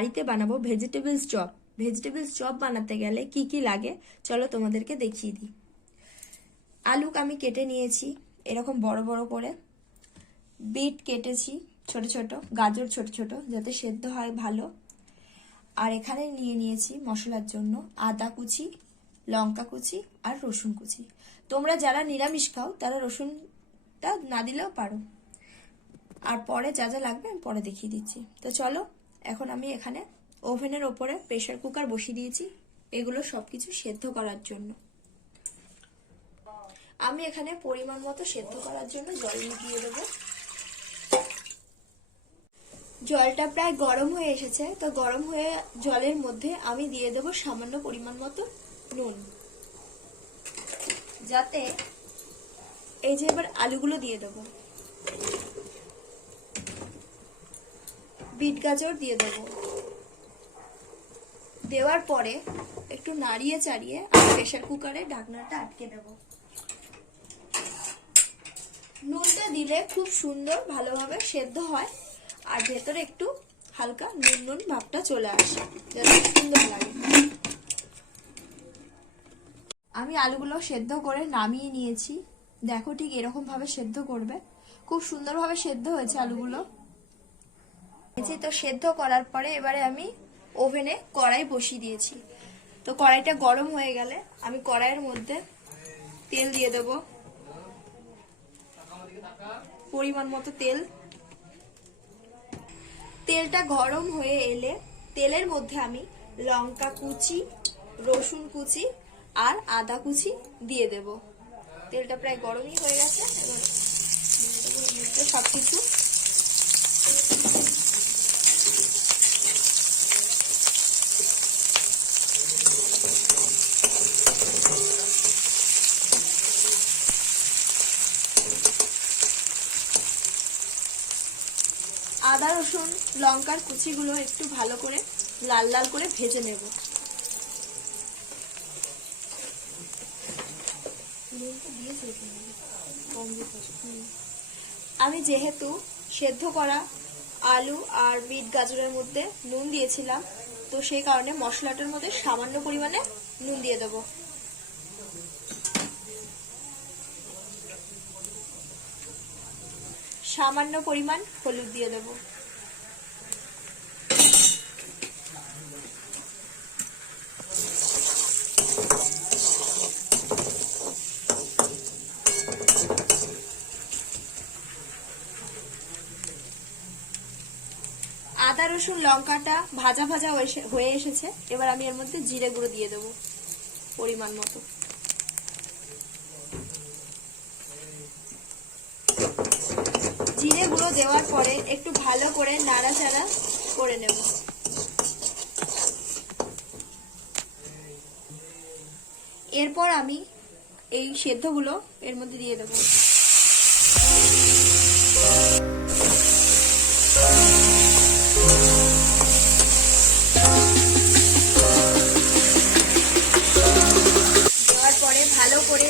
বাড়িতে বানাবো vegetables chop. Vegetables chop বানাতে গেলে কি কি লাগে চলো তোমাদেরকে দেখিয়ে দিই। আলু আমি কেটে নিয়েছি এরকম বড় বড় করে, বিট কেটেছি ছোট ছোট, গাজর ছোট ছোট যাতে সেদ্ধ হয় ভালো। আর এখানে নিয়ে নিয়েছি মশলার জন্য আদা কুচি, লঙ্কা কুচি আর রসুন কুচি। তোমরা যারা নিরামিষ খাও তারা রসুনটা না দিলেও পারো। আর পরে যা যা লাগবে আমি পরে দেখিয়ে দিচ্ছি। তো চলো, এখন আমি এখানে ওভেনের ওপরে প্রেসার কুকার বসিয়ে দিয়েছি এগুলো সবকিছু সেদ্ধ করার জন্য। আমি এখানে পরিমাণ মতো সেদ্ধ করার জন্য জল দিয়ে দেবো। জলটা প্রায় গরম হয়ে এসেছে, তো গরম হয়ে জলের মধ্যে আমি দিয়ে দেব সামান্য পরিমাণ মতো নুন, যাতে এই যে এবার আলুগুলো দিয়ে দেব, বিট গাজর দিয়ে দেব। দেওয়ার পরে একটু নাড়িয়ে চাড়িয়ে আমি প্রেসার কুকারে ঢাকনাটা আটকে দেব। নুনটা দিলে খুব সুন্দর ভালোভাবে সেদ্ধ হয় আর ভেতরে একটু হালকা নুন নুন ভাবটা চলে আসে, যাতে সুন্দর লাগে। আমি আলুগুলো সেদ্ধ করে নামিয়ে নিয়েছি, দেখো ঠিক এরকম ভাবে সেদ্ধ করবে। খুব সুন্দরভাবে সেদ্ধ হয়েছে আলুগুলো। তো সেদ্ধ করার পরে এবারে আমি ওভেনে কড়াই বসিয়ে দিয়েছি। তো কড়াইটা গরম হয়ে গেলে আমি কড়াইয়ের মধ্যে তেল দিয়ে দেব, পরিমাণ মতো তেল। তেলটা গরম হয়ে এলে তেলের মধ্যে আমি লঙ্কা কুচি, রসুন কুচি আর আদা কুচি দিয়ে দেব। তেলটা প্রায় গরমই হয়ে গেছে, এবার সবকিছু। আদা রসুন লঙ্কার কুচিগুলো একটু ভালো করে লাল লাল করে ভেজে নেব। আমি যেহেতু সেদ্ধ করা আলু আর বিট গাজরের মধ্যে নুন দিয়েছিলাম, তো সেই কারণে মশলাটার মধ্যে সামান্য পরিমাণে নুন দিয়ে দেব। সামান্য পরিমাণ হলুদ দিয়ে দেব। আদা রসুন লঙ্কাটা ভাজা ভাজা হয়ে এসেছে, এবার আমি এর মধ্যে জিরে গুঁড়ো দিয়ে দেব পরিমাণ মতো। জিরে গুঁড়ো দেওয়ার পরে একটু ভালো করে নাড়াচাড়া করে নেব। এরপর আমি এই সেদ্ধগুলো এর মধ্যে দিয়ে দেব। দেওয়ার পরে ভালো করে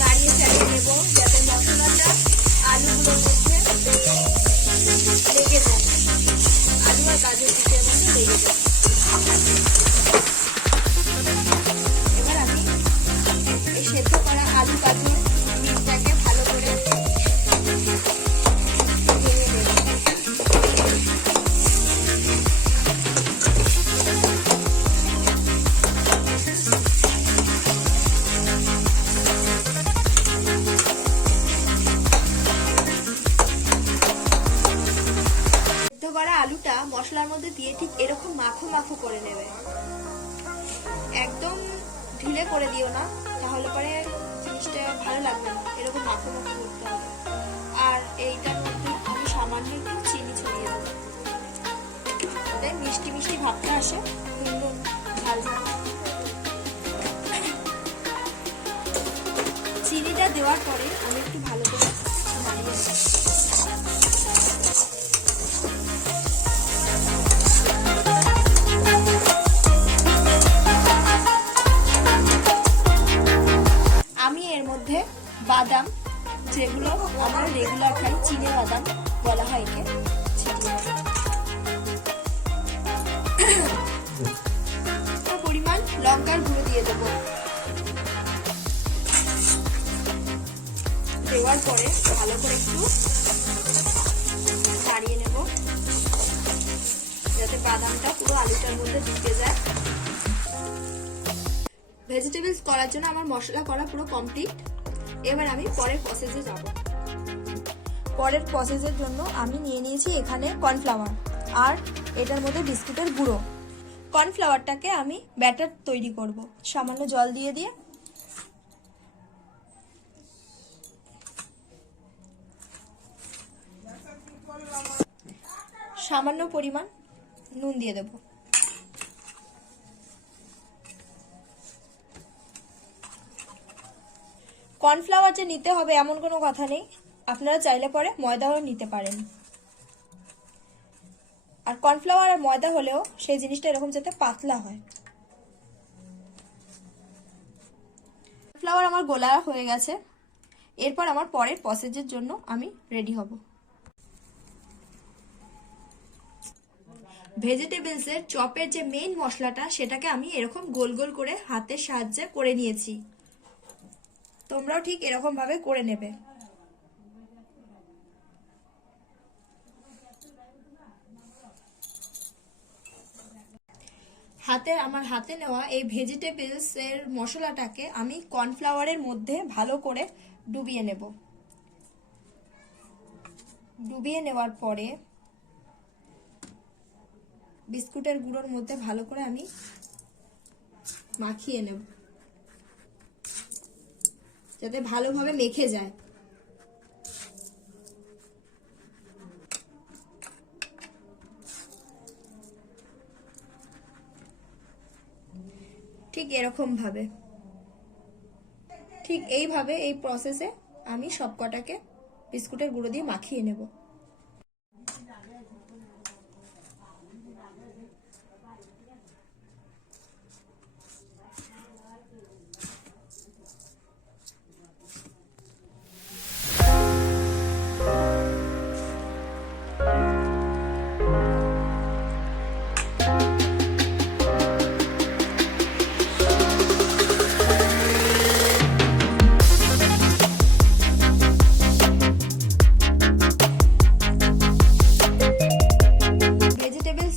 নাড়িয়ে চাড়িয়ে নেব, যাতে মশলাটা আলুগুলোর মধ্যে লেগে যায়, আলু আর গাজর দিকের মধ্যে লেগে যায়। এবার আমি এই সেদ্ধ করা আলু গাজর মিটটাকে ভালো করে ভেঙে নেব। আলুটা মশলার মধ্যে দিয়ে ঠিক এরকম মাখো মাখো করে নেবে, একদম ঢিলে করে দিও না, তাহলে পরে জিনিসটা ভালো লাগবে না। এরকম মাখো মাখো করতে হবে। আর এইটার মধ্যে আমি সামান্য একটু চিনি ছড়িয়ে দেবো, তাই মিষ্টি মিষ্টি ভাবটা আসে, নুন ঝাল ঝাল। চিনিটা দেওয়ার পরে আমি একটু ভালো করে নাড়িয়ে নেব। বাদাম, যেগুলো আমরা রেগুলার খাই, চিনে বাদাম বলা হয় একে, ছিটিয়ে লঙ্কার গুঁড়ো দিয়ে দেবো। দেওয়ার পরে ভালো করে একটু নাড়িয়ে নেব যাতে বাদামটা পুরো আলুটার মধ্যে ঢুকে যায়। ভেজিটেবলস করার জন্য আমার মশলা করা পুরো কমপ্লিট। এবার আমি পরের প্রসেসে যাব। পরের প্রসেসের জন্য আমি নিয়ে নিয়েছি এখানে কর্নফ্লাওয়ার আর এটার মধ্যে বিস্কুটের গুঁড়ো। কর্নফ্লাওয়ারটাকে আমি ব্যাটার তৈরি করব। সামান্য জল দিয়ে দিয়ে সামান্য পরিমাণ নুন দিয়ে দেব। কর্নফ্লাওয়ার যে নিতে হবে এমন কোনো কথা নেই, আপনারা চাইলে পরে ময়দাও নিতে পারেন। আর কর্নফ্লাওয়ার আর ময়দা হলেও সেই জিনিসটা এরকম যাতে পাতলা হয়। কর্নফ্লাওয়ার আমার গোলা হয়ে গেছে। এরপর আমার পরের প্রসেসের জন্য আমি রেডি হব। ভেজিটেবলসের চপের যে মেইন মশলাটা সেটাকে আমি এরকম গোল গোল করে হাতের সাহায্যে করে নিয়েছি। তোমরাও ঠিক এরকম ভাবে করে নেবে। আমার হাতে নেওয়া এই ভেজিটেবলস এর মশলাটাকে আমি কর্নফ্লাওয়ারের মধ্যে ভালো করে ডুবিয়ে নেব। ডুবিয়ে নেওয়ার পরে বিস্কুটের গুঁড়োর মধ্যে ভালো করে আমি মাখিয়ে নেব যাতে ভালোভাবে মেখে যায়। ঠিক এরকম ভাবে, ঠিক এইভাবে এই প্রসেসে আমি সবকটাকে বিস্কুটের গুঁড়ো দিয়ে মাখিয়ে নেব।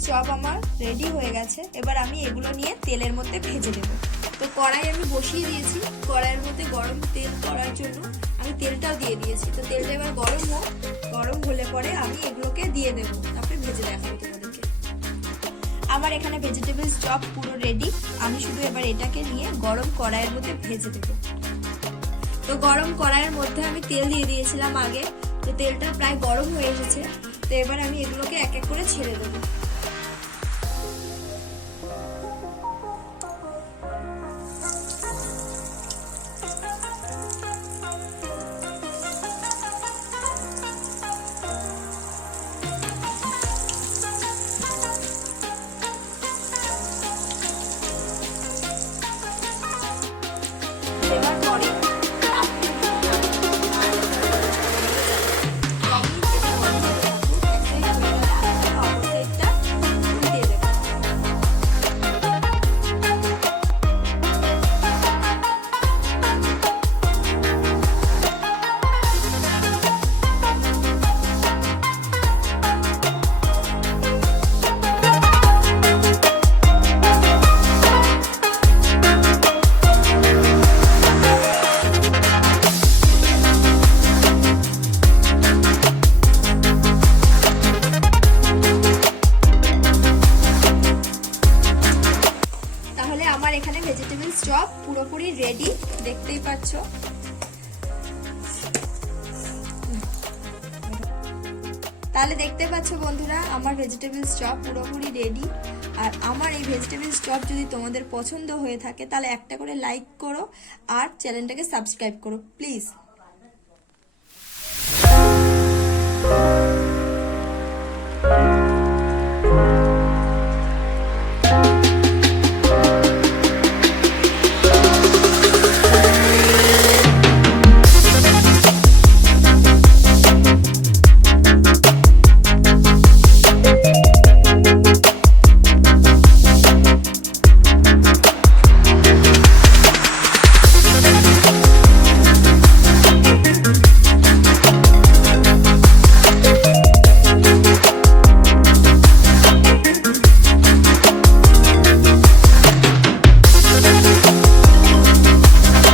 চপ আমার রেডি হয়ে গেছে। এবার আমি এগুলো নিয়ে তেলের মধ্যে ভেজে দেব। তো কড়াই আমি বসিয়ে দিয়েছি। কড়াইয়ের মধ্যে গরম তেল করার জন্য আমি তেলটাও দিয়ে দিয়েছি। তো তেলটা এবার গরম হলে পরে আমি এগুলোকে দিয়ে দেব, তারপরে ভেজে দেখাবো তোমাদেরকে। আমার এখানে ভেজিটেবলস চপ পুরো রেডি। আমি শুধু এবার এটাকে নিয়ে গরম কড়াইয়ের মধ্যে ভেজে দেব। তো গরম কড়াইয়ের মধ্যে আমি তেল দিয়ে দিয়েছিলাম আগে। তো তেলটা প্রায় গরম হয়ে এসেছে। তো এবার আমি এগুলোকে এক এক করে ছেড়ে দেবো। আমার এখানে ভেজিটেবলস চপ পুরোপুরি রেডি, দেখতেই পাচ্ছ। তাহলে দেখতে পাচ্ছ বন্ধুরা, আমার ভেজিটেবলস চপ পুরোপুরি রেডি। আর আমার এই ভেজিটেবলস চপ যদি তোমাদের পছন্দ হয়ে থাকে তাহলে একটা করে লাইক করো আর চ্যানেলটাকে সাবস্ক্রাইব করো প্লিজ।